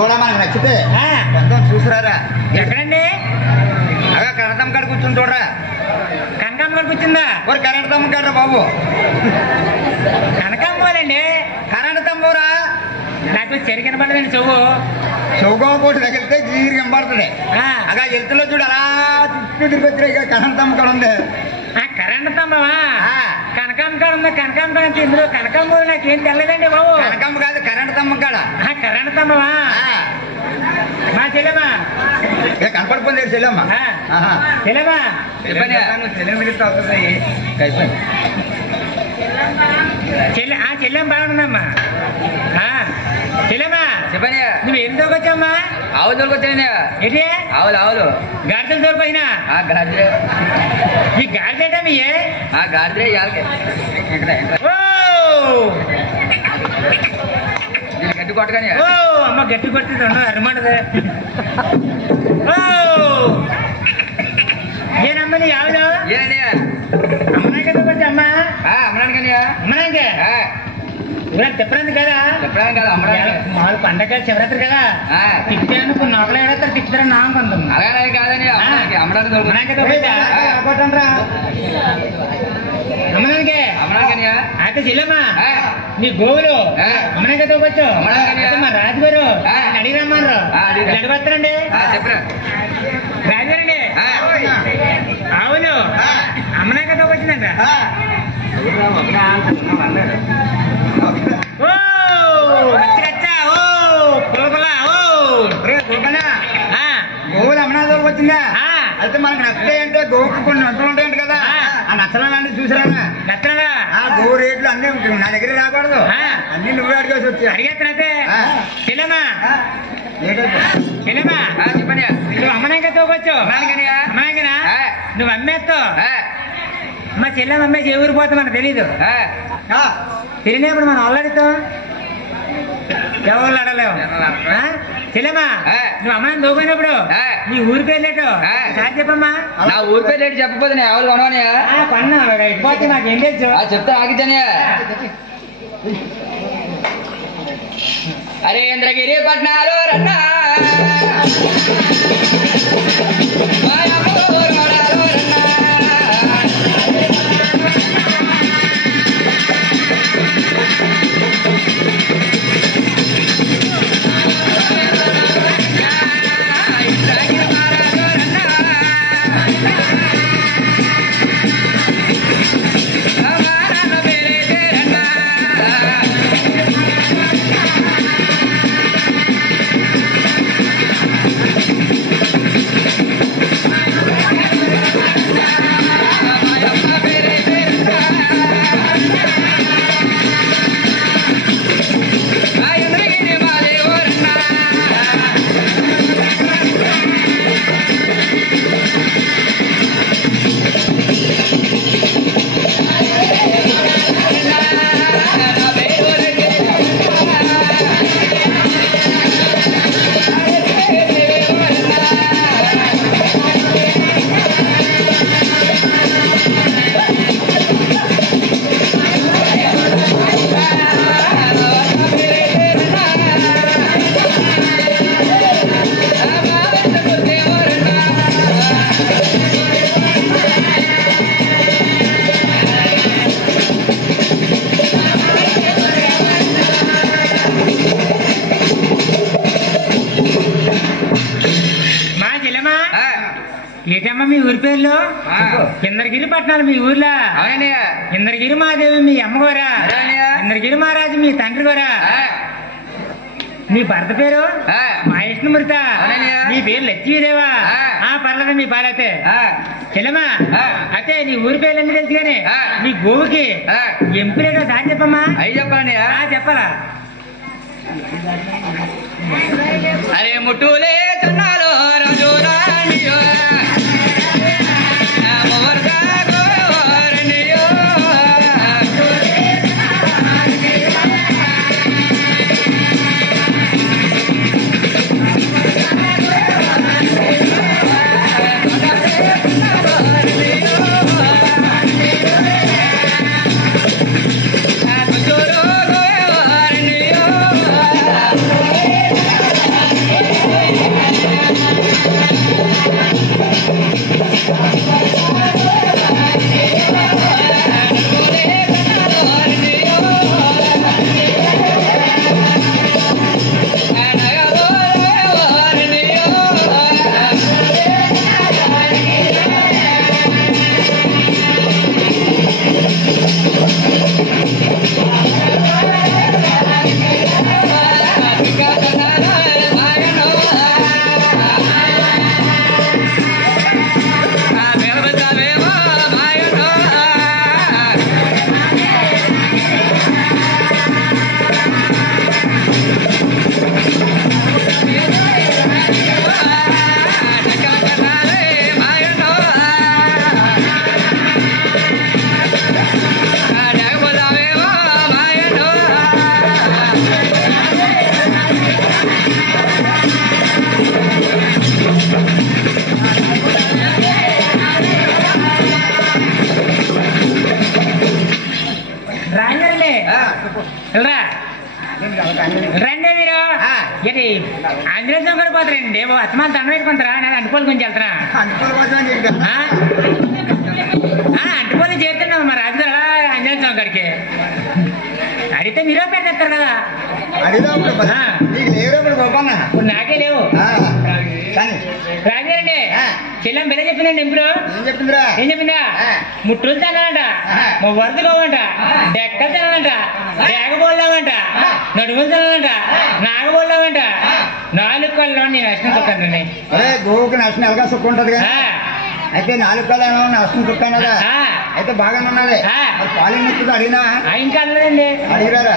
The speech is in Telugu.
కూడా మనకు నచ్చితే ఎంతో చూసిరారా. ఎక్కడండి? అగా కనకమ్మ కాడ కూర్చుని చూడరా. కనకమ్మ కాడ కూర్చుందా? మరి కరెంట్ తమ్మ కాడరా బాబు. కనకమ్మోలండి. కరెంట్ తమ్మరా నాకు చెరిగిన పడదండి చెవు. చౌకమ్మ పోటీ తగిలితే గీరి కనబడుతుంది. అగా ఎలుతులో చూడు అలా చుట్టూ తిరిగి వచ్చి ఇక కరెంట్ తమ్మ కాడ ఉంది. కరెంట్ తమ్మవా? కనకమ్మ కాడ ఉందా? కనకమ్మ కాడ ఇందులో కనకమ్మ నాకేం తెల్లదండి బాబు. కనకమ్మ కాదు కరెంట్ తమ్మ కాడ. కరెంట్ తమ్మవా? మా చెల్లెమా కనపడిపోయింది చెల్లెమ్మ. చెల్లెమా చెల్లెమ్మ బాగుందమ్మా. చెల్లెమా చెప్పని నువ్వు ఏం దొరకొచ్చామ్మా? ఆవులు దొరికొచ్చాయండి. ఏంటి ఆవులు ఆవులు గాడిదలు దొరికిపోయినా? గాడిదే. ఈ గాడిదేటా మీ గాడిదే గట్టి కొట్టగానే. ఓ అమ్మ గట్టి కొట్టి అరమంటది. ఓ ఏనమ్మా నీ ఆవులు? ఏనండి అమ్మనాక దొరకొచ్చి అమ్మా అమ్మడానికి అమ్మనాకే చెప్పడానికి కదా. చెప్పడానికి కదా మామూలు పండగ శివరాత్రి కదా. తిట్టాను కొన్ని నొకలు ఏడతారు తిప్పుతారని నా అనుకుంటాం. అలాగే కాదని అమ్మడానికి అమ్మనాకే అమ్మనాకే అయితే చెల్లెమ్మా నీ గోవులు అమ్మనాకే తోకొచ్చు. మా రాజుగారు అడిగిరమ్మన్నారు. అడిగొస్తారండి. రాజుగారండి ఆవులు అమ్మనాకే తోకొచ్చిందంట. గోవులు అమ్మనా దూరం వచ్చిందా? అయితే మనకు నచ్చలే అంటే గోవుకి కొన్ని నచ్చలు ఉంటాయంట కదా. ఆ నచ్చలన్నీ చూసిరా. నచ్చలా గోవు రేట్లు అన్నీ నా దగ్గర రాకూడదు. అన్ని నువ్వే అడిగేసి వచ్చి అడిగేస్తానైతే. చెల్లెమా చెల్లెమా చెప్పండి. నువ్వు అమ్మనాక తోకొచ్చు. అమ్మనాకనా నువ్వు అమ్మేస్తావు. మా చెల్లెమ్మ అమ్మేసి ఏ ఊరు పోతా మనకు తెలీదు. తెలియనప్పుడు మనం అల్లడితో ఎవరు అడలేవు. చెల్లెమ్మా నువ్వు అమ్మని దోగినప్పుడు నీ ఊరి పేర్లేటో సార్ చెప్పమ్మా. నా ఊరి పేరు లేటు చెప్పకపోతే నేను ఎవరు కొనవని కొన్నా ఇకపోతే నాకు ఏం తెలుసు చెప్తా ఆగితేనే. హరేంద్రగిరి పట్నాలు రన్నా ఏటమ్మా మీ ఊరి పేర్లు? ఇంద్రగిరి పట్నాలు మీ ఊర్లో. ఇంద్రగిరి మాదేవి మీ అమ్మగోరా? ఇంద్రగిరి మహారాజు మీ తండ్రి గోరా? మీ భర్త పేరు మహేష్మృత. మీ పేరు లక్ష్మీదేవా? పర్లేదు మీ పాలైతే. చెల్లెమ్మా అయితే నీ ఊరి పేర్లన్నీ తెలుసు కానీ నీ గోవుకి ఎంపిరేగా సార్ చెప్పమ్మా. అవి చెప్పాలని చెప్పాలా? అరే ముట్టులే తన్నాలో రాజోరా మీరు ఇది ఆంజనేయ స్వామి కూడా పోతారండి అత్తమాన్ దండ పెట్టుకుంటారా నేను అంటుకోలు కొంచెం వెళ్తారా అంటుకోలు చేరుతున్నావు మరి రాజు అలా ఆంజనేయ స్వామి కాడికి అడిగితే మీరే పెట్టేస్తారు కదా ఇప్పుడు నాకే లేవు రాజుగారండి చెల్లెం బిల్ల చెప్పిందండి ఎప్పుడు ఏం చెప్పిందా ముట్టులు తినాలంట వరద పోవంట డెక్కలు తినాలంట డేగబోళ్ళామంట నడుములు తినాలంట నాగబోళ్ళామంట 4 కళ్ళు నేను నష్టం చూస్తానండి గోవుకి నష్టం ఎలాగా సుఖం ఉంటది అయితే 4 కళ్ళు నష్టం చుట్టాను కదా అయితే బాగానే ఉన్నది పాలు అడిగినా ఇంకా అనలేదండి అడిగిరారా